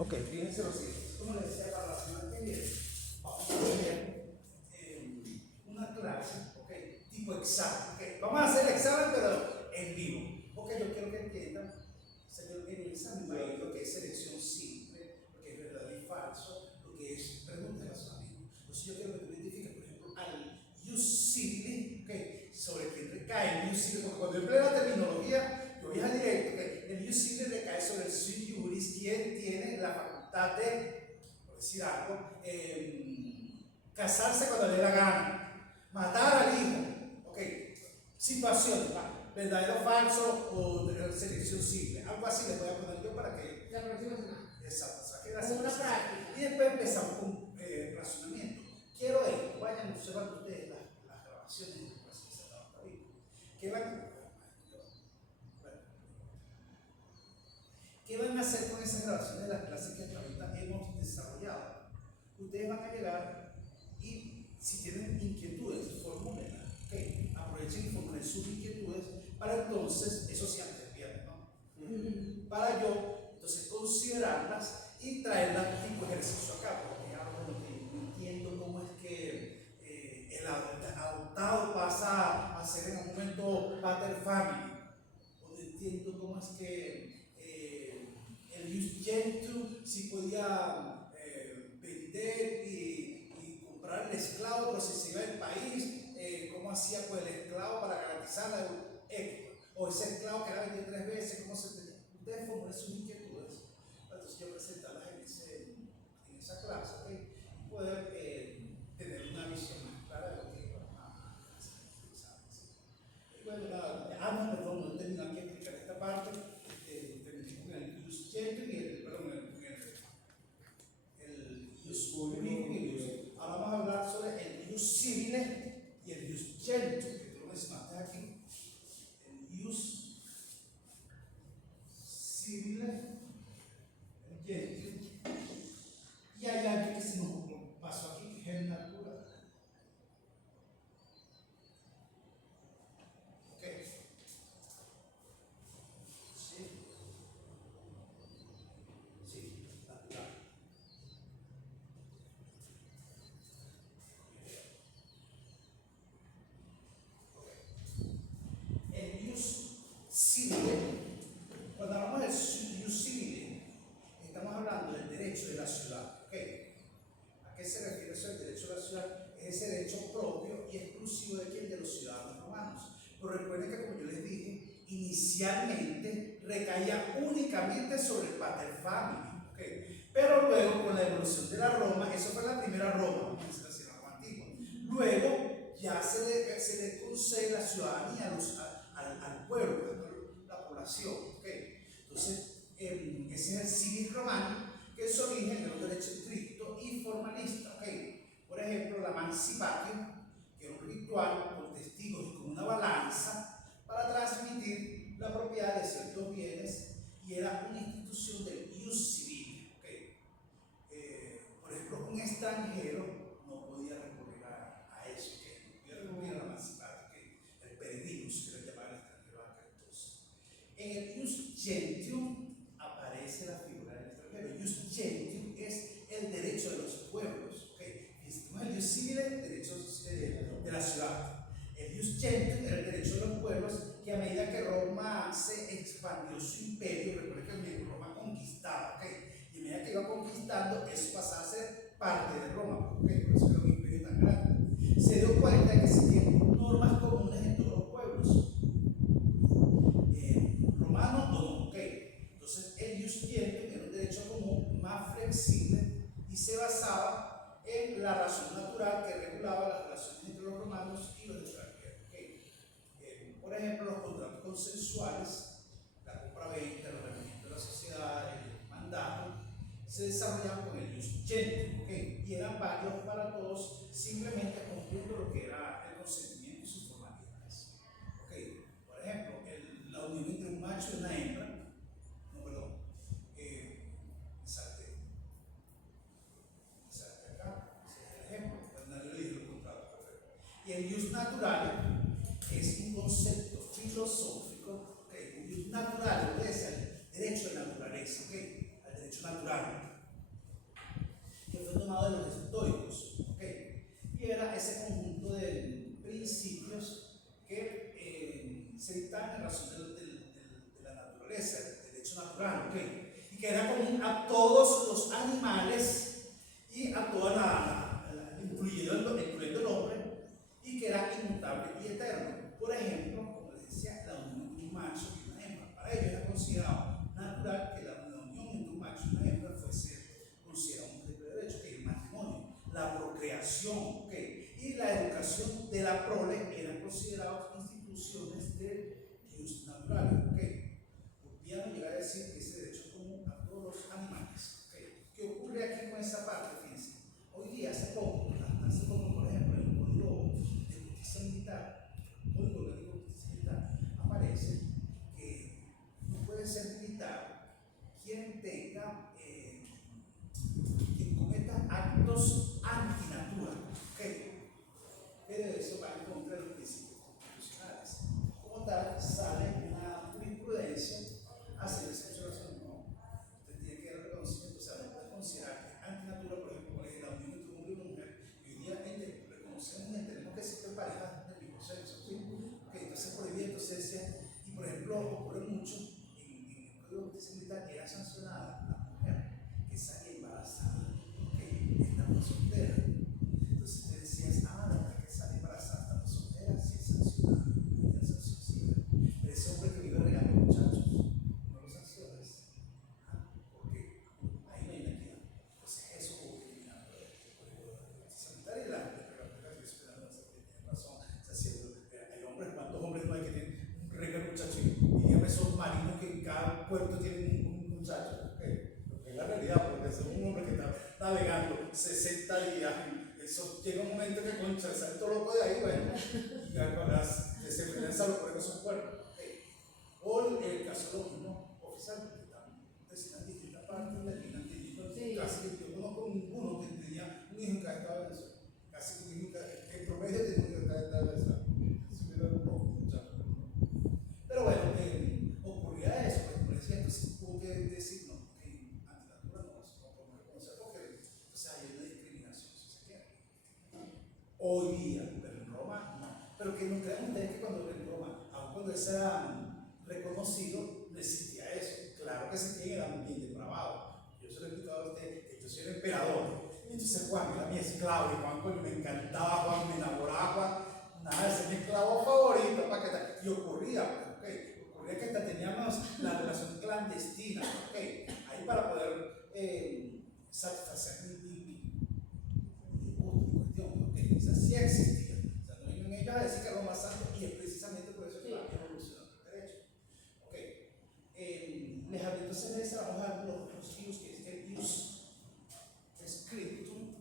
Ok, fíjense lo siguiente. Como les decía, para la semana que viene, vamos a tener una clase, ok, tipo examen. Okay. Vamos a hacer el examen, pero en vivo. Ok, yo quiero que entiendan, señor, en el examen va a ir lo que es selección simple, lo que es verdadero y falso, lo que es preguntas de razonamiento. Entonces, yo quiero que tú identifiques, por ejemplo, al ius simile, ok, sobre quién recae el ius simile, porque cuando empleo la terminología, yo voy a directo, que el ius simile recae sobre el sui juris, quien tiene la facultad de, por decir algo, casarse cuando le dé la gana, matar al hijo, ok, situación, verdadero o falso o selección simple, algo así les voy a poner yo para que la próxima semana. Exacto, o sea, que Como una práctica. y después empezamos con razonamiento. Quiero esto, vayan observando ustedes las grabaciones de las clases que se han dado hasta ahorita. ¿Qué van a hacer con esas grabaciones de las clases que hasta ahorita hemos desarrollado? Ustedes van a llegar y si tienen inquietudes, formúlenlas. Okay. Aprovechen y formulen sus inquietudes para entonces, eso sí antes viernes, ¿no? Para yo, entonces, considerarlas y traerlas tipo ejercicio acá, porque ahora no entiendo cómo es que el adoptado pasa a ser en un momento pater family, o no entiendo cómo es que el ius gentium si podía vender y comprar el esclavo, pero si se iba del país, cómo hacía pues el esclavo para garantizar o ese esclavo que era vendido 3 veces, cómo se tenía. Ustedes formulen sus inquietudes, entonces yo presentarlas en esa clase, ¿okay? Y poder tener una visión más clara de lo que van a hacer. Y bueno, no, perdón, no termino aquí de explicar esta parte, terminé con el ius gentium y el ius jurídico y el ius. Ahora vamos a hablar sobre el ius civile y el ius gentium, que tú lo mencionaste aquí. El ius civile, el gentium, y hay algo que se nos pasó aquí, que es el natural. Ok. Sí. Sí, natural. El ius civile, cuando hablamos del ius civile, estamos hablando del derecho de la ciudad. ¿Okay? ¿A qué se refiere eso? El derecho de la ciudad es ese derecho propio y exclusivo de quién, de los ciudadanos romanos. Pero recuerden que, como yo les dije, inicialmente recaía únicamente sobre el pater family. ¿Okay? Pero luego, con la evolución de la Roma, eso fue la primera Roma, como se decía, la Roma antigua. Luego ya se le concede la ciudadanía al pueblo, a la población. ¿Okay? Entonces, ese es el civil romano, que es su origen de un derecho estricto y formalista. ¿Okay? Por ejemplo, la mancipatio, que era un ritual con testigos y con una balanza para transmitir la propiedad de ciertos bienes, y era una institución del ius civil. ¿Okay? Por ejemplo, un extranjero no podía recurrir a eso, que no podía recurrir a la mancipatio, que el peregrinus, que le llamaban el extranjero aquel entonces. En el ius gentium aparece la figura del extranjero. El ius gentium es el derecho de los pueblos. ¿Okay? El ius civile, el derecho de la ciudad. El ius gentium era el derecho de los pueblos, que a medida que Roma se expandió su imperio, recuerden que Roma conquistaba, ¿okay? Y a medida que iba conquistando, eso pasaba a ser parte de Roma, ¿okay? Por eso era un imperio tan grande. Se dio cuenta de que se tienen normas comunes en todos los pueblos, romanos o no, ¿okay? Entonces el ius gentium era un derecho común más flexible y se basaba en la razón natural que regulaba las relaciones entre los romanos y los extranjeros. ¿Okay? Por ejemplo, los contratos consensuales, la compra-venta, el reglamento de la sociedad, el mandato, se desarrollaban con el ius gentium, ¿okay? Y eran válidos para todos, simplemente cumpliendo lo que era el consentimiento y sus formalidades. ¿Okay? Por ejemplo, la unión entre un macho y una hembra, no, perdón, salte acá, ese es el ejemplo, no le dije el contrato, perfecto. Y el ius naturale es un concepto filosófico, ¿okay? El ius naturale obedece al derecho de naturaleza, ¿okay? Al derecho natural. fue tomado de los estoicos, ¿ok? Y era ese conjunto de principios que se dictaban en razón de la naturaleza, del derecho natural, ¿ok? Y que era común a todos los animales y a toda incluyendo el hombre, y que era inmutable y eterno. Por ejemplo, como les decía, la unión de un macho y una hembra. Para ellos era considerado natural que la unión entre un macho y una hembra fuese considerado un objeto de derecho, que el matrimonio, la procreación, ¿okay? Y la educación de la prole eran considerados instituciones de Dios naturales, ¿okay? Podríamos llegar a decir que ese derecho es común a todos los animales, ¿okay? ¿Qué ocurre aquí con esa parte? Fíjense, hoy día, hace poco, por ejemplo, en el Código de Justicia Militar, Código de Justicia Militar, aparece que no puede ser militar quien tenga, quien cometa actos antinatura, ¿okay? Pero eso va en contra de los principios constitucionales. Como tal, sale una jurisprudencia hacia el censuración. No, usted tiene que dar reconocimiento, o sea, no puede considerar que antinatura, por ejemplo, la unión entre un hombre y una mujer, y hoy día reconocemos y entendemos que existen parejas del mismo sexo, ¿sí? Okay, entonces prohibía, entonces decía, y por ejemplo, ocurre mucho en el Código de Justicia Militar, era sancionada la mujer que salía embarazada, que estaba soltera. Entonces te decías, la mujer que sale embarazada estando soltera, sí es sancionada, ya sanción sí. Pero ese hombre que vive regando muchachos, no lo sanciones, porque ahí no hay una equidad. Entonces eso hubo que eliminar por el sanitario y la tiene razón. O sea, si hay hombres, ¿cuántos hombres no hay que tienen un regalo muchacho? Y dígame esos marinos que en cada puerto tienen un muchacho. Es la realidad, porque es un hombre que está navegando 60 días. Eso llega un momento que, concha, sale todo loco de ahí, bueno, y con las desenfrenanzas lo ponen esos cuerpos. O el caso de los mismos oficiales, que están en distintas partes de la línea, casi que yo conozco ninguno que tenía un hijo en cada estado de Venezuela. Casi que un hijo en promedio tenía un hijo en cada estado de Venezuela. Pero bueno, ocurría eso, pues, por decía, entonces hubo que decir, no, que antinatura no podemos reconocer porque, o sea, hay una discriminación, si se quiere. Hoy día, pero en Roma no. Pero que no crean ustedes que cuando en Roma, aun cuando ese era reconocido, no existía eso. Claro que existían, eran bien depravados. Yo se lo he explicado a usted, que yo soy el emperador. Entonces Juan era mi esclavo, y Juan, pues, me encantaba, Juan me enamoraba, Juan, nada, ese es mi esclavo favorito, ¿para qué tal? Y ocurría, okay, ocurría que hasta teníamos la relación clandestina, okay, ahí para poder satisfacer mi cuestión, okay, o sea, sí existía, o sea, no vienen ellos a decir que Roma es santo, y es precisamente por eso que va evolucionando el derecho, okay. Les hablé entonces de esa, vamos a ver los ius, que es el ius scriptum,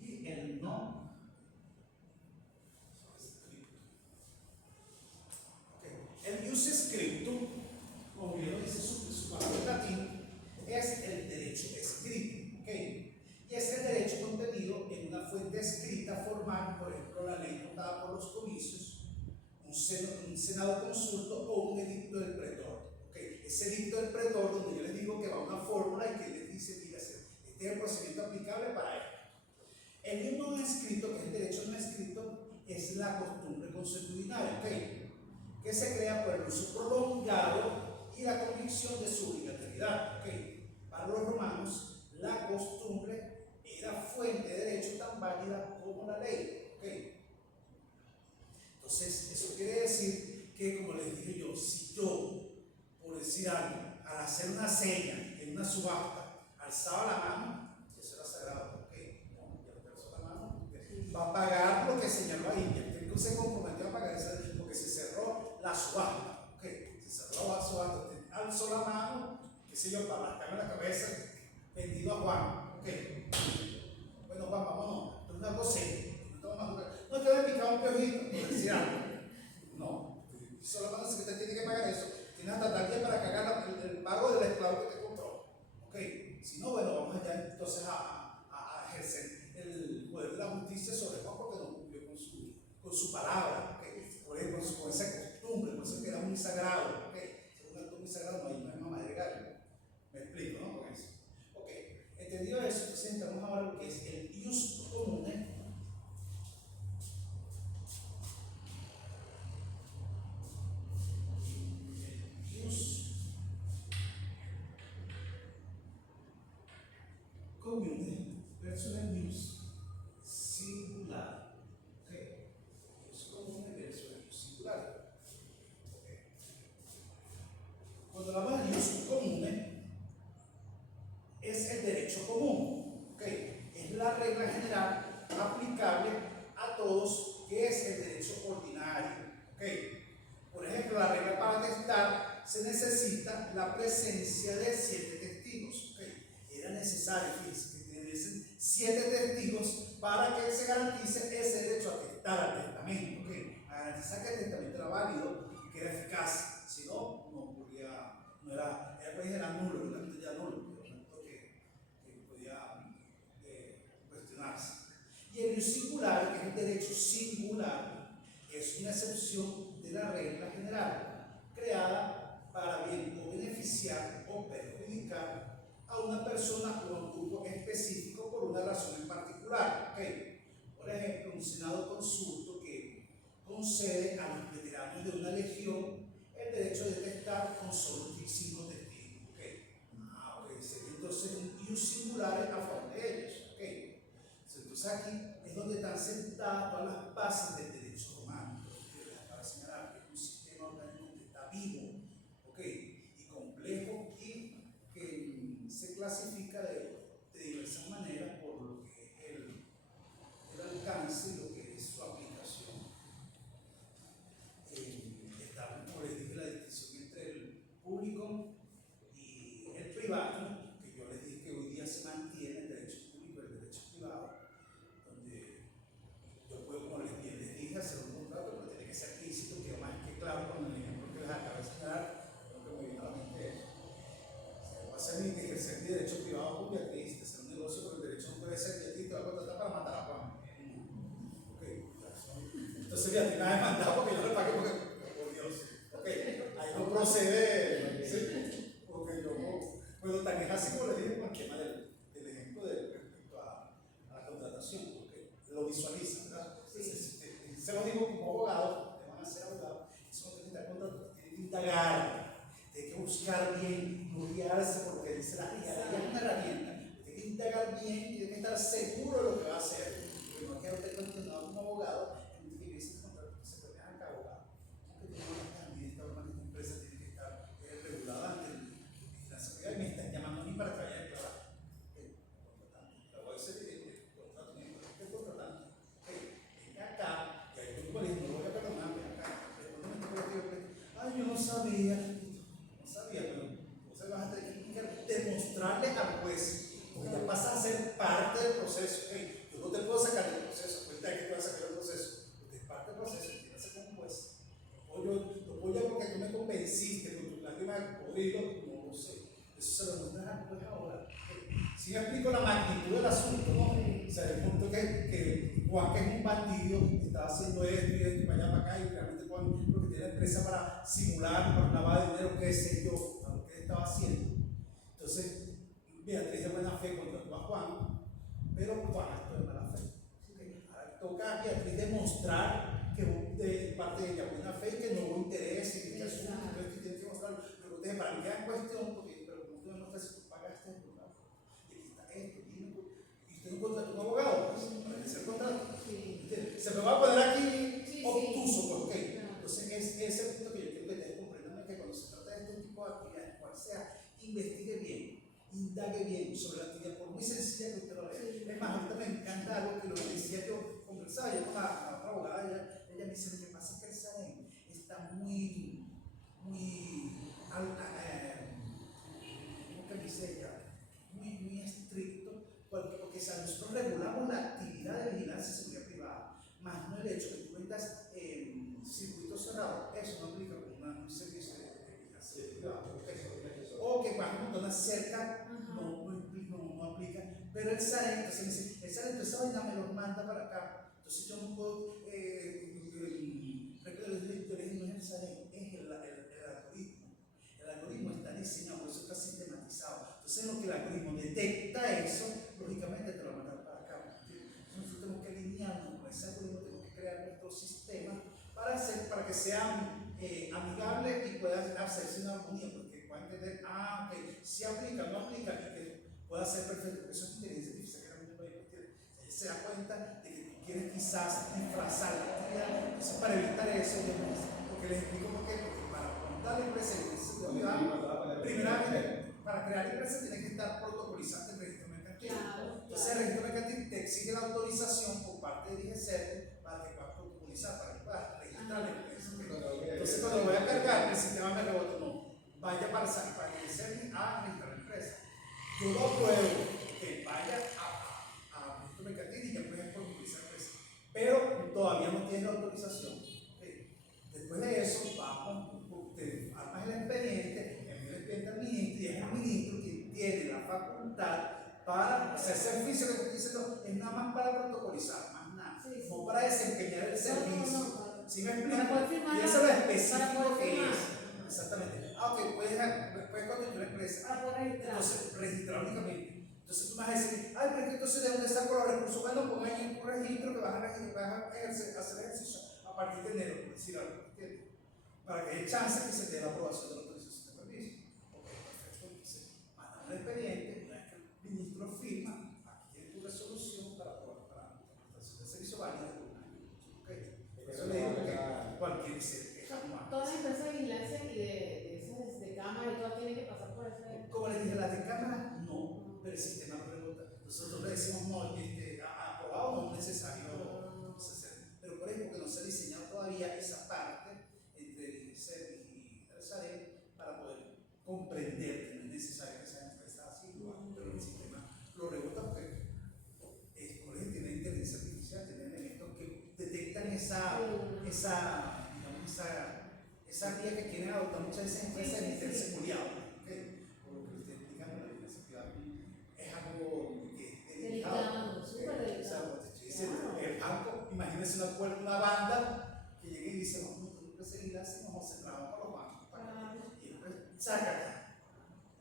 y el no scriptum. Okay. El ius scriptum, como bien lo dice su palabra en latín, es el derecho escrito, ¿okay? Y es el derecho contenido en una fuente escrita formal, por ejemplo, la ley votada por los comicios, un senado consulto o un edicto del pretor. ¿Okay? Ese edicto del pretor, donde yo les digo que va una fórmula y que les dice, mira, este es el procedimiento aplicable para esto. El no escrito, que es el derecho no escrito, es la costumbre consuetudinaria, ¿okay? Que se crea por el uso prolongado y la convicción de su obligatoriedad. ¿Okay? Para los romanos, la costumbre era fuente de derecho tan válida como la ley. ¿Okay? Entonces, eso quiere decir que, como les dije yo, si yo, por decir algo, al hacer una seña en una subasta, alzaba la mano, eso era sagrado, ¿ok? No, ya usted alzó la mano, va a pagar lo que señaló ahí, ya usted no se comprometió a pagar eso porque se cerró la subasta, ¿ok? Se cerró la subasta, usted alzó la mano, qué sé yo, para rascarme la cabeza, vendido a Juan, ¿ok? Bueno, Juan, vámonos, esto es una cosecha. No te voy a picar un piojito, por decir algo. No, solamente si usted tiene que pagar eso, tiene hasta tal día para cagar el pago del esclavo que te compró. Ok, si no, bueno, vamos allá entonces a ejercer el poder de la justicia sobre Juan porque no cumplió con su palabra, okay, con esa costumbre, por eso que era muy sagrado. Okay. eso es news singular. Okay. Use común y eso es news singular. Okay. Cuando hablamos de use común, es el derecho común. Okay. Es la regla general aplicable a todos, que es el derecho ordinario. Okay. Por ejemplo, la regla para atestar se necesita la presencia de 7 testigos. Okay. Era necesario, fíjense, que tuviesen 7 testigos para que se garantice ese derecho a atestar al testamento. Okay. A garantizar que el testamento era válido y que era eficaz. Si no, no ocurría, no era, era nulo, el testamento ya nulo, que podía cuestionarse. Y el ius singular, que es el derecho singular, es una excepción de la regla general, creada para bien o beneficiar o perjudicar a una persona o a un grupo específico por una razón en particular. ¿Okay? Por ejemplo, un senado consulto que concede a los veteranos de una legión el derecho de testar con solo 5 testigos. ¿Okay? Sería entonces un ius singular a favor de ellos. ¿Okay? Entonces aquí es donde están sentadas todas las bases del derecho romano. Para señalar que es un sistema orgánico que está vivo, ¿okay? Y complejo, y que se clasifica de diversas maneras por lo que es el alcance y lo que es su aplicación. Está, como les dije, la distinción entre el público y el privado, que yo les dije que hoy día se mantiene el derecho público y el derecho privado, donde yo puedo, como les dije, hacer un contrato, pero tiene que ser explícito, que más que claro con el ejemplo que les acabo de señalar, creo que me viene a la mente eso. Va a ser ejercer mi derecho privado con Beatriz, hacer un negocio, pero el derecho no puede ser Beatriz te va a contratar para matar a Juan. Okay. Entonces Beatriz me ha demandado porque yo le pagué porque, por Dios, okay. Ahí no procede, ¿sí? Porque yo puedo tan es así como le dije con el tema del ejemplo respecto a la contratación, porque lo visualiza, ¿verdad? Se lo digo como abogado, te van a ser abogado, eso no tiene que estar contratado, tiene que indagar, tiene que buscar bien, no guiarse porque dice la guía es una herramienta, tiene que indagar bien, tiene que estar seguro de lo que va a hacer, porque no quiero estar cuestionado como abogado, tiene que vivir ese contrato que se puede dejar que abogado, porque también esta empresa tiene que estar regulada ante la seguridad y me están llamando a mí para que vaya a declarar. La voy a hacer el contrato, el contratante. Venga acá, y ahí tú me dices, no voy a perdonar, ven acá. Ay, yo no sabía, pero entonces vas a tener que demostrarle al juez, porque ya pasa a ser parte del proceso. Hey, yo no te puedo sacar del proceso, cuenta que te vas a sacar del proceso, porque es parte del proceso, tienes que hacer como juez. Lo apoyo porque tú me convenciste con tu lágrima de cocodrilo, no lo sé. Eso se lo muestras al juez ahora. Si me explico la magnitud del asunto, ¿no? O sea, el punto que Juan, que es un bandido, estaba haciendo esto y esto, para allá, para acá, y realmente Juan lo que tiene la empresa para simular, para lavar dinero, qué sé yo, a lo que él estaba haciendo. Entonces, Beatriz de buena fe contrató a Juan, pero Juan actuó de mala fe. ¿Okay? Ahora toca a Beatriz demostrar que de parte de ella buena fe, que no hubo interés y que asunto, entonces tiene que mostrarlo. Pero ustedes, para mí queda en cuestión, porque pero como tú demuestras si tú pagaste el lugar, y aquí está esto, y usted no contrató un abogado, pues, para hacer contrato. Se me va a poner aquí obtuso, pues, ok. Entonces, es ese punto que yo quiero que ustedes comprendan, que cuando se trata de este tipo de actividades, cual sea, investigue bien, indague bien sobre la actividad, por muy sencilla que usted lo vea. Es más, ahorita me encanta algo que lo decía yo, conversaba yo con la otra abogada, ella me dice, lo que pasa es que el SAEM está muy, ¿cómo que dice ella? Muy estricto, porque nosotros regulamos la actividad de vigilancia y seguridad privada, más no el hecho de que tú vendas circuito cerrado, eso no aplica con un servicio de vigilancia privada, o que cuando una montona cerca no aplica, pero el SAREN, entonces esa vaina me lo manda para acá, entonces yo no puedo, no es el SAREN, es el algoritmo. El algoritmo está diseñado, por eso está sistematizado. Entonces, en lo que el algoritmo detecta eso, lógicamente te lo va a mandar para acá. Entonces, nosotros tenemos que alinearnos con ese algoritmo, tenemos que crear nuestro sistema para que sea amigable y pueda hacerse una armonía, porque pueda entender, ok, si aplica, no aplica, y que pueda ser perfecto. Eso es inteligencia artificial que realmente puede se da cuenta de que tú quieres quizás disfrazar la actividad. Entonces, para evitar eso, porque les explico por qué, porque para montar la empresa y primeramente, para crear la empresa tienes que estar protocolizando el registro mercantil. Entonces, el registro mercantil te exige la autorización por parte de DGCERT para que puedas protocolizar, para que puedas registrar la empresa. Entonces, cuando voy a cargar, el sistema me rebota, no, vaya para que DGCERT a registrar la empresa. Yo lo apruebo, que vaya a registro mercantil y ya puedes protocolizar la empresa. Pero todavía no tienes la autorización. ¿Okay? Después de eso, te armas el expediente, envías el expediente al ministro y es el ministro quien tiene la facultad para hacer servicio que estoy diciendo, es nada más para protocolizar, más nada, no para desempeñar el servicio. ¿Sí me explico? Y eso es lo específico que es. Exactamente. Ok, puedes constituir una empresa. Entonces, registrar únicamente. Entonces tú me vas a decir, ay, pero entonces ¿de dónde saco los recursos humanos? Pon ahí en tu registro que vas a hacer ejercicio a partir de enero, por decir algo, ¿entiendes? Para que haya chance que se dé la aprobación de la autorización de permiso. Ok, perfecto. Entonces, mandan un expediente, una vez que el ministro firma, aquí tienes tu resolución para la prestación de servicio válida de un año. Ok, eso le digo que cualquier se queja más. Todas las empresas de vigilancia y de cámara y todo tienen que pasar por ese. Como les dije, las de cámara no, pero el sistema pregunta. Nosotros le decimos no, aprobado no es necesario. Pero por ejemplo, que no se ha diseñado todavía esa parte entre el INSER y el SARE para poder comprender que no es necesario que sean empresas así, pero el sistema lo rebota porque por ejemplo, tiene inteligencia artificial, tiene elementos que detectan esa vía que quieren adoptar muchas veces empresas de meterse culiado. Por lo que le estoy explicando, la inteligencia artificial es algo que es delicado. El banco, imagínense una banda que llegue y dice, no, nosotros no seguirlas, no se trabaja con los bancos. Y después, sácate.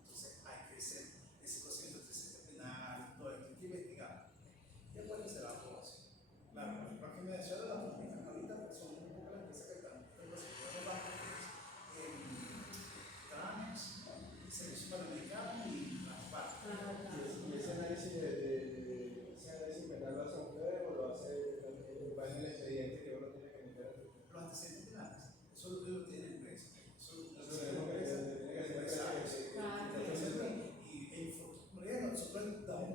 Entonces, hay que hacer ese procedimiento disciplinar, todo esto hay que investigar. Después de hacer la aprobación. Claro, lo que me decía de la pública, ahorita son un poco las empresas que están en los bancos, Tramex, Servicio Panamericano y Transpar. ¿Y ese análisis penal lo hacen ustedes o lo hace el expediente que uno tiene que meter? Los antecedentes penales, eso lo tiene la empresa. Nosotros damos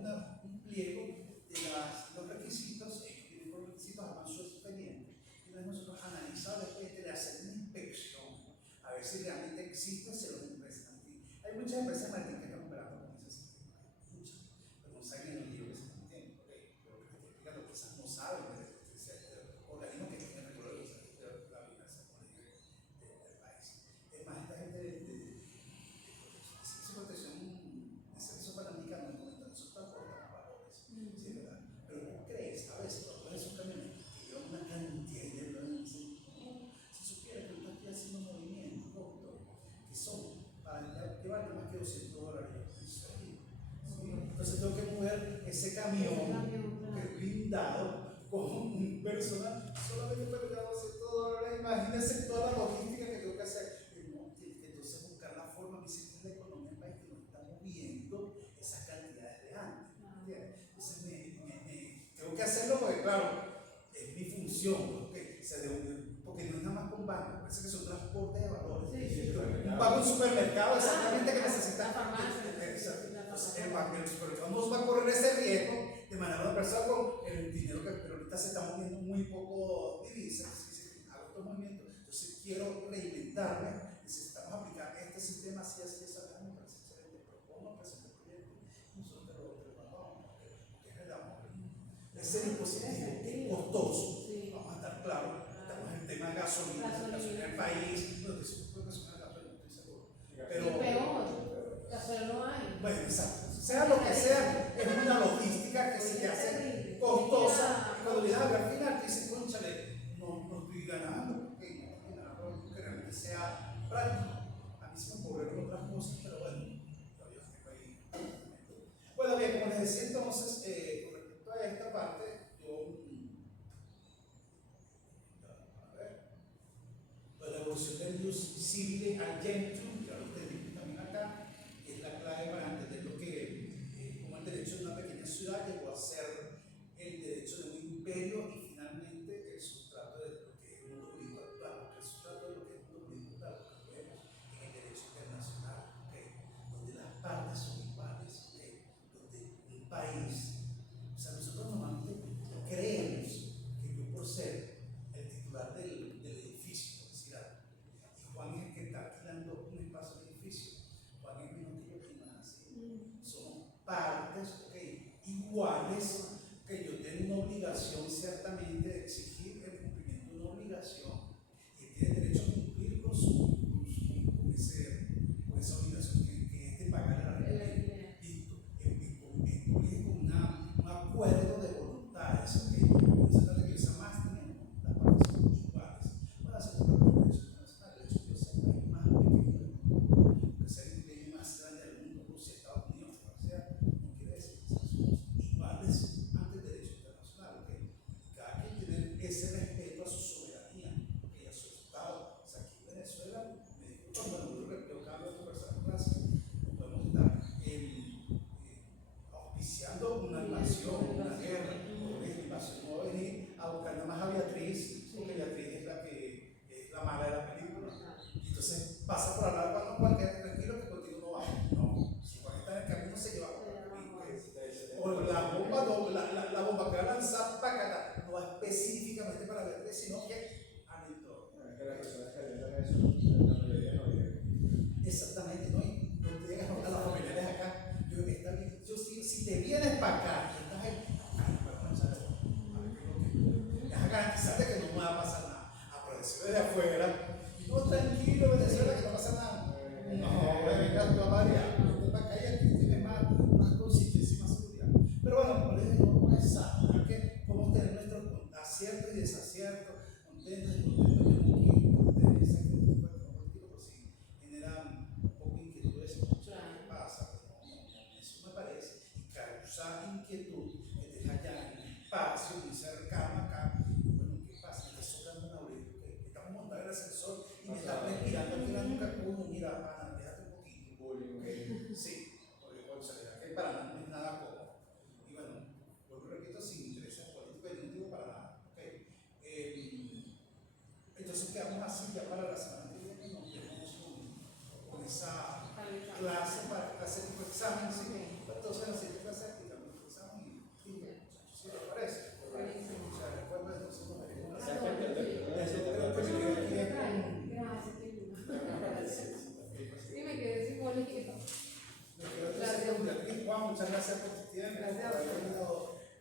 un pliego de los requisitos, ellos tienen los requisitos, arman su expediente, y nosotros analizamos el expediente, le hacemos una inspección a ver si realmente existe ese los empresas. Hay muchas empresas Martín que están operando con ese sistema, muchas, pero no saben el lío que se están metiendo. Pero que te explican, quizás no saben de organismos que tienen reguladores de la vigilancia del país. Es más, esta gente de protección de servicio panamericano me comentan, nosotros aportamos valores, ¿sí, verdad? Pero ¿cómo crees? A veces, cuando ves esos camiones que llevan una cantidad de dinero, si supiera que yo estoy haciendo movimientos, doctor, que son para llevar más que $200, ¿sí? Entonces tengo que mover ese camión blindado con un personal solamente para llevar $200. Imagínense toda la logística que tengo que hacer. Entonces buscar la forma de decir que la economía del país que nos está moviendo esas cantidades de antes. Entonces tengo que hacerlo porque, claro, es mi función, porque no es nada más con banco, parece que son transportes de valores. Un banco, un supermercado, exactamente que necesita farmacia. Entonces, el supermercado no va a correr ese riesgo de manera una persona con el dinero que pero ahorita se está moviendo muy poco divisas. Hago estos movimientos, entonces quiero reinventarme. Necesitamos aplicar este sistema así, me parece excelente. Propongo, presento el proyecto, nosotros te lo evaluamos, porque es verdad, ese dispositivo es costoso, vamos a estar claros. Estamos en el tema de gasolina en el país, no te supongo que es una gasolina, no estoy seguro. Pero gasolina no hay. Bueno, exacto. Sea lo que sea, es una logística que se te hace costosa. Y cuando le das al final, te dices, cónchale, no estoy ganando, porque no estoy ganando que realmente sea práctico. A mí se me ocurrieron otras cosas, pero bueno, todavía tengo ahí. Bueno, bien, como les decía entonces, con respecto a esta parte, la evolución del use civil al Gen2, ya lo ustedes también acá, es la clave para entender lo que, como el derecho de una pequeña ciudad llegó a ser el derecho pasa por al lado cuando cualquier tranquilo que contigo no va. No, si Juan está en el camino se lleva. O la bomba que va a lanzar para no va específicamente para verte, sino que a mi todo. Es que las personas que alientan eso, la mayoría no viven. Exactamente, ¿no? Y no te llegas a los familiares acá. Yo, está bien, yo si te vienes para acá y estás ahí, para comenzar a garantizarte que no me va a pasar nada. A producir desde afuera, y no, tranquilo, Venezuela, que no pasa nada. No, venga tú a variar, tú para acá y aquí tienes más consistencia y más seguridad. Pero bueno, como les digo, no es sano, que podemos tener nuestros aciertos y desaciertos, contentos y contentos, yo no quiero tener esa actitud político, por si generan un poco de inquietud, eso ¿qué pasa? Eso me parece, y causar inquietud, que te deja ya en un espacio, muy cercano acá, bueno, ¿qué pasa? Me está soplando un aurico, que estamos montando el ascensor y me está respirando aquí la nuca como uno, mira, pana, déjate un poquito, ¿okay? Sí, porque por salida que para nada no es nada cómodo. Y bueno, vuelvo y repito, sin intereses políticos y no digo para nada, ¿ok? Entonces quedamos así ya para la semana que viene y nos vemos con esa clase para hacer un examen, ¿sí? Entonces la siguiente clase aplicamos el examen y muchachos, ¿sí les parece? O sea, recuerden, entonces nos veremos la semana que viene. Sí, me quedé sin bolígrafo. Juan, muchas gracias por tu tiempo.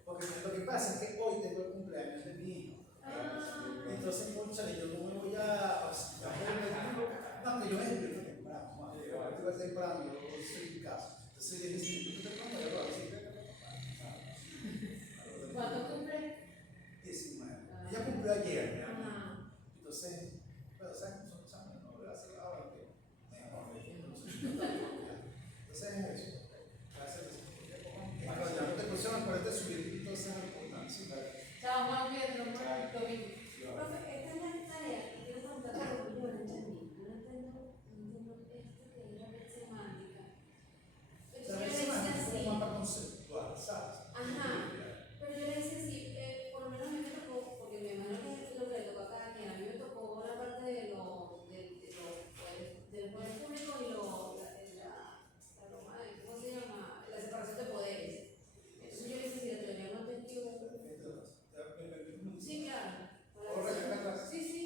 Porque lo que pasa es que hoy tengo el cumpleaños de mi hijo. Entonces, cónchale, yo no me voy a. No, que yo me despierto temprano. Yo voy temprano, yo estoy en casa. Entonces, yo dije, ¿tú te pones a la bicicleta? ¿Cuándo cumple? 19. Ella cumplió ayer. Entonces, pero ¿sabes cómo son los exámenes? No, gracias ahora que. Entonces, es eso. Gracias. Ya no te pusieron, acuérdate de subir entonces a la importancia. Chao, Juan, cuídate, nos vemos el domingo. Profe, esta es la tarea que quiero preguntar algo que yo no entendí. No entiendo esto que es la red semántica. Yo le hice Es así. un mapa conceptual, ¿sabes? Ajá. Pero yo le hice así, por lo menos a mí me tocó, porque mi hermano es lo que le tocó a cada quien. A mí me tocó la parte del poder público y la broma de, ¿cómo se llama? La separación de poderes. Entonces yo le hice así, le tenía un testigo. Sí, claro. Sí, sí.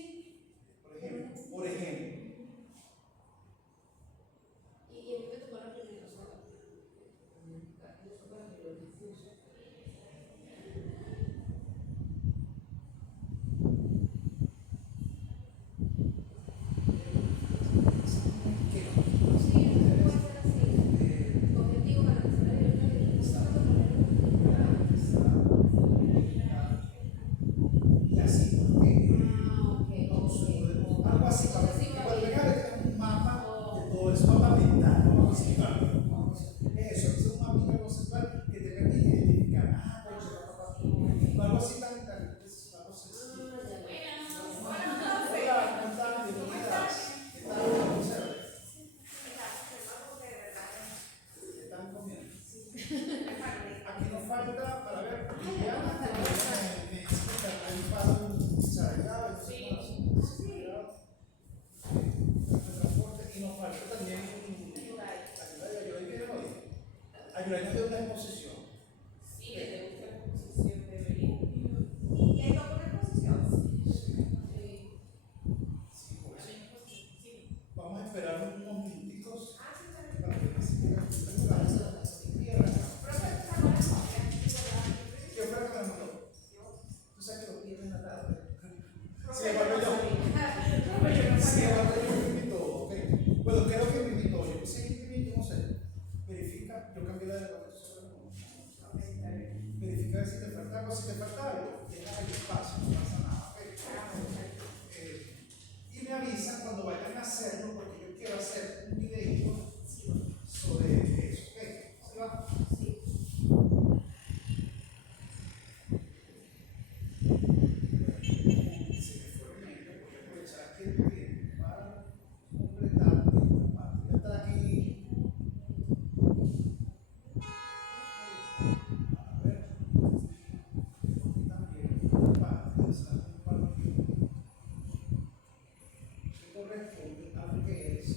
Por ejemplo, Y a mí me tocó la primera, o sea, yo fue para que lo difuso. ¿qué? Sí, eso puede ser así. Objetivo para que se vea bien. Y así, porque Ok. algo así, para Entonces, sí, va cuando bien. venga un mapa de todo eso, mapa mental, ¿no? Eso, es un mapa conceptual que te permite identificar, algo así tan, es una cosa sencilla. Hola, ¿cómo están? Bienvenidas. ¿Qué tal? ¿Cómo se ve? ¿Qué están comiendo? Aquí nos falta, para ver, Liliana, me explica, hay un paso sagrado, transporte, y nos falta también ayudarnos de una exposición. Sí, le gusta la exposición de Belén. ¿Le tocó una exposición? Sí. Sí, por eso. Vamos a esperar unos minutitos Ah, sí, está bien. para que nos sigan y arrancamos. Profe, ¿te sacó la copia? Yo creo que me lo mandó. Tú sabes que lo pierdes en la tarde. Profe, Sí, igual yo. Sí, igual yo me invitó, ok. Bueno, creo que me invitó. Yo sí, yo no sé. Verifica, yo cambié la de la verifica si te falta algo, si te falta algo, deja el espacio, no pasa nada, ok. Y me avisan cuando vayan a hacerlo, porque yo quiero hacer un video sobre eso, ok. ¿Sí va? Sí. Se me fue el video, voy a aprovechar aquí el tiempo para completar esta parte. Ya está aquí. A ver. Aquí también parte de esa compartida que corresponde a lo que es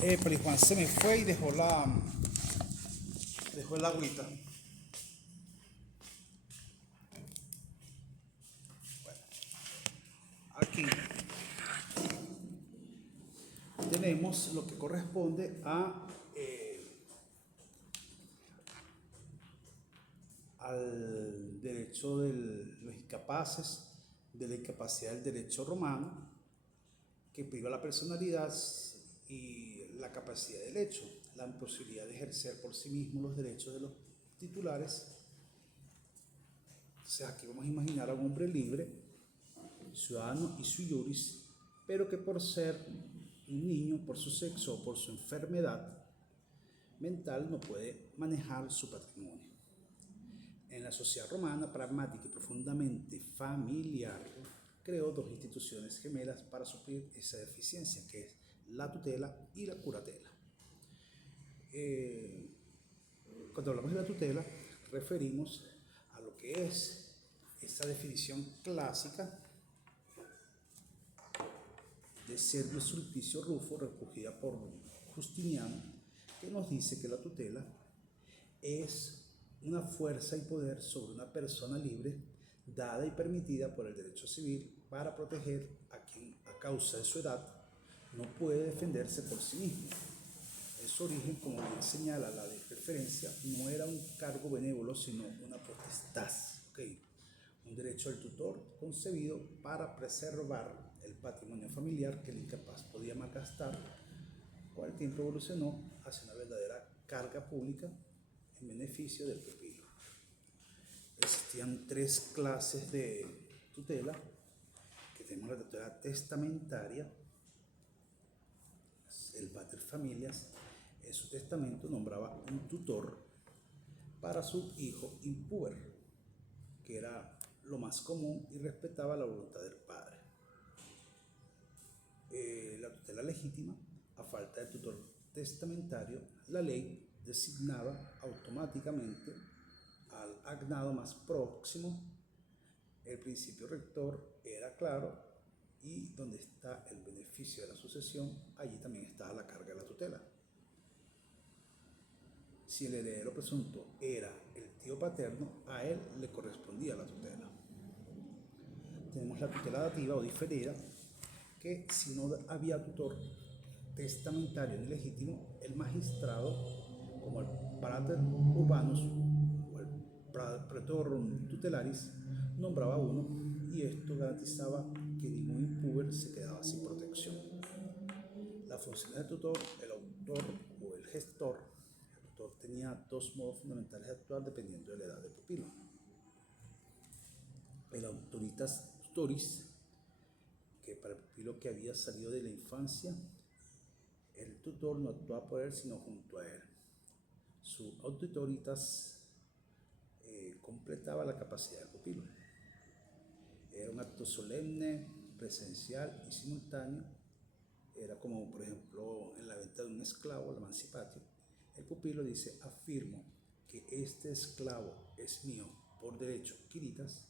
Pero Juan se me fue y dejó el agüita. Bueno, aquí tenemos lo que corresponde al derecho de los incapaces, de la incapacidad del derecho romano, que priva la personalidad y la capacidad del hecho, la posibilidad de ejercer por sí mismo los derechos de los titulares. Entonces aquí vamos a imaginar a un hombre libre, ciudadano y sui juris, pero que por ser un niño, por su sexo o por su enfermedad mental no puede manejar su patrimonio. En la sociedad romana, pragmática y profundamente familiar, creó dos instituciones gemelas para suplir esa deficiencia, que es la tutela y la curatela. Cuando hablamos de la tutela, referimos a lo que es esa definición clásica de Servio Sulpicio Rufo, recogida por Justiniano, que nos dice que la tutela es una fuerza y poder sobre una persona libre dada y permitida por el derecho civil para proteger a quien a causa de su edad no puede defenderse por sí mismo. En su origen, como bien señala la referencia, no era un cargo benévolo sino una potestad, un derecho del tutor concebido para preservar el patrimonio familiar que el incapaz podía malgastar, con el tiempo evolucionó hacia una verdadera carga pública en beneficio del pupilo. Existían tres clases de tutela, que tenemos la tutela testamentaria. El pater familias en su testamento nombraba un tutor para su hijo impúber, que era lo más común y respetaba la voluntad del padre. La tutela legítima, a falta de tutor testamentario, la ley designaba automáticamente al agnado más próximo. El principio rector era claro, y donde está el beneficio de la sucesión, allí también está la carga de la tutela. Si el heredero presunto era el tío paterno, a él le correspondía la tutela. Tenemos la tutela dativa o diferida, que si no había tutor testamentario ni legítimo, el magistrado, como el pater urbanus o el praetor tutelaris, nombraba uno, y esto garantizaba que ningún impúber se quedaba sin protección. La función del tutor, el autor o el gestor. El tutor tenía dos modos fundamentales de actuar dependiendo de la edad del pupilo. El autoritas tutoris, que para el pupilo que había salido de la infancia, el tutor no actuaba por él sino junto a él. Su autoritas completaba la capacidad del pupilo. Era un acto solemne, presencial y simultáneo. Era como, por ejemplo, en la venta de un esclavo, el emancipatio. El pupilo dice: afirmo que este esclavo es mío por derecho, quiritas.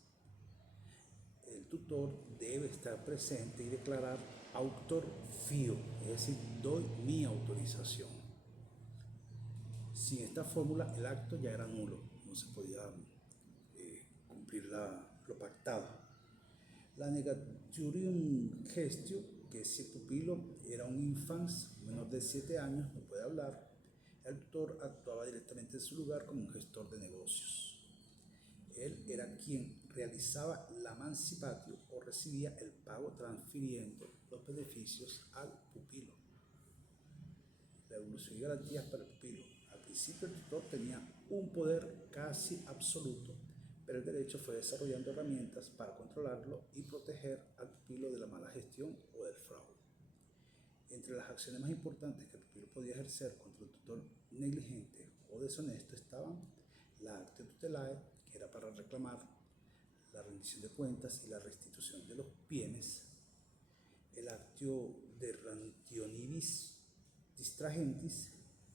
El tutor debe estar presente y declarar auctor fio, es decir, doy mi autorización. Sin esta fórmula, el acto ya era nulo, no se podía cumplir lo pactado. La negaturium gestio, que si el pupilo era un infans menor de 7 años, no puede hablar, el tutor actuaba directamente en su lugar como un gestor de negocios. Él era quien realizaba la emancipatio o recibía el pago transfiriendo los beneficios al pupilo. La evolución y garantías para el pupilo. Al principio el tutor tenía un poder casi absoluto, pero el derecho fue desarrollando herramientas para controlarlo y proteger al pupilo de la mala gestión o del fraude. Entre las acciones más importantes que el pupilo podía ejercer contra un tutor negligente o deshonesto estaban la actio tutelae, que era para reclamar la rendición de cuentas y la restitución de los bienes, el actio de rantionibus distrahentis,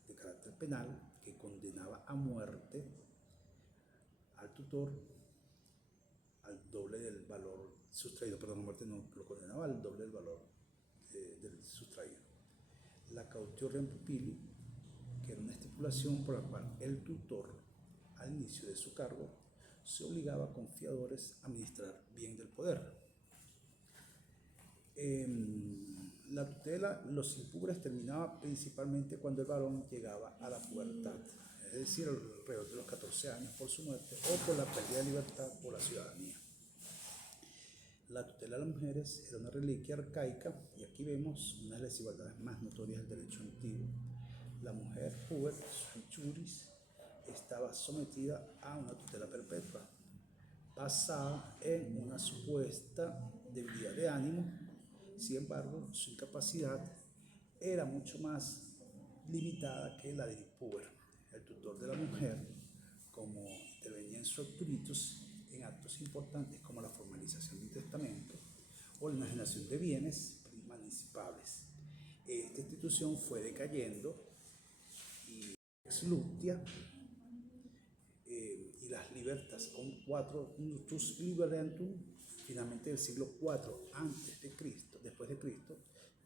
de carácter penal, que condenaba a muerte al tutor al doble del valor sustraído, perdón, a muerte no, lo condenaba al doble del valor del sustraído. la cautio rem pupili, que era una estipulación por la cual el tutor, al inicio de su cargo, se obligaba a confiadores a administrar bien del poder. La tutela, los impubres terminaba principalmente cuando el varón llegaba a la pubertad, es decir, alrededor de los 14 años por su muerte o por la pérdida de libertad por la ciudadanía. La tutela de las mujeres era una reliquia arcaica y aquí vemos una de las desigualdades más notorias del derecho antiguo. La mujer puber, sui juris, estaba sometida a una tutela perpetua, basada en una supuesta debilidad de ánimo. Sin embargo, su incapacidad era mucho más limitada que la del puber. El tutor de la mujer, como intervenía en su acturitus en actos importantes como la formalización del testamento o la enajenación de bienes municipales. Esta institución fue decayendo y ex lutia y las libertas con 4 nutus liberentum, finalmente del siglo IV antes de Cristo, después de Cristo,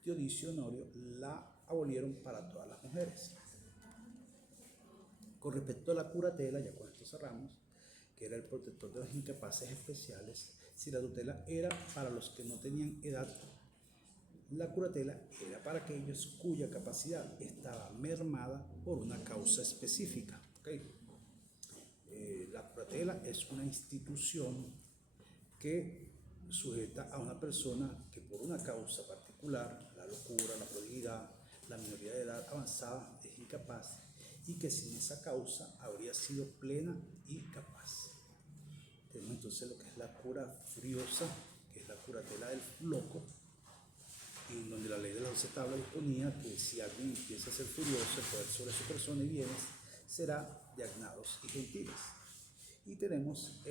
Teodicio Honorio la abolieron para todas las mujeres. Con respecto a la curatela, ya con esto cerramos, que era el protector de los incapaces especiales, si la tutela era para los que no tenían edad, la curatela era para aquellos cuya capacidad estaba mermada por una causa específica. ¿Okay? La curatela es una institución que sujeta a una persona que por una causa particular, la locura, la prodigidad, la minoría de edad avanzada, es incapaz y que sin esa causa habría sido plena y capaz. Tenemos entonces lo que es la cura furiosa, que es la curatela del loco, en donde la ley de las 12 tablas disponía que si alguien empieza a ser furioso, el poder sobre su persona y bienes será de agnados y gentiles. Y tenemos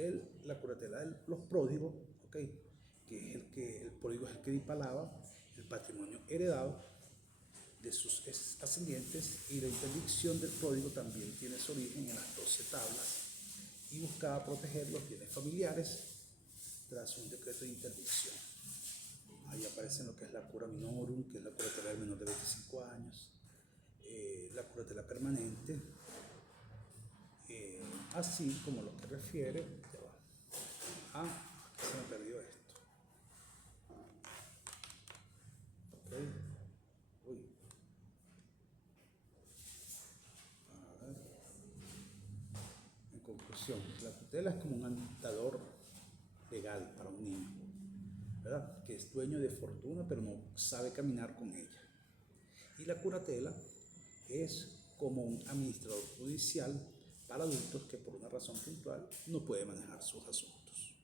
la curatela de los pródigos, ¿okay? Que es el pródigo es el que dipalaba el patrimonio heredado de sus ascendientes, y la interdicción del pródigo también tiene su origen en las 12 tablas y buscaba proteger los bienes familiares tras un decreto de interdicción. Ahí aparece lo que es la cura minorum, que es la curatela del menor de 25 años, la curatela permanente, así como lo que refiere, ya va, aquí se me perdió esto. Okay. Uy. A ver. En conclusión, la tutela es como un anotador legal para un niño, ¿verdad? Que es dueño de fortuna pero no sabe caminar con ella. Y la curatela es como un administrador judicial para adultos que por una razón puntual no puede manejar sus asuntos.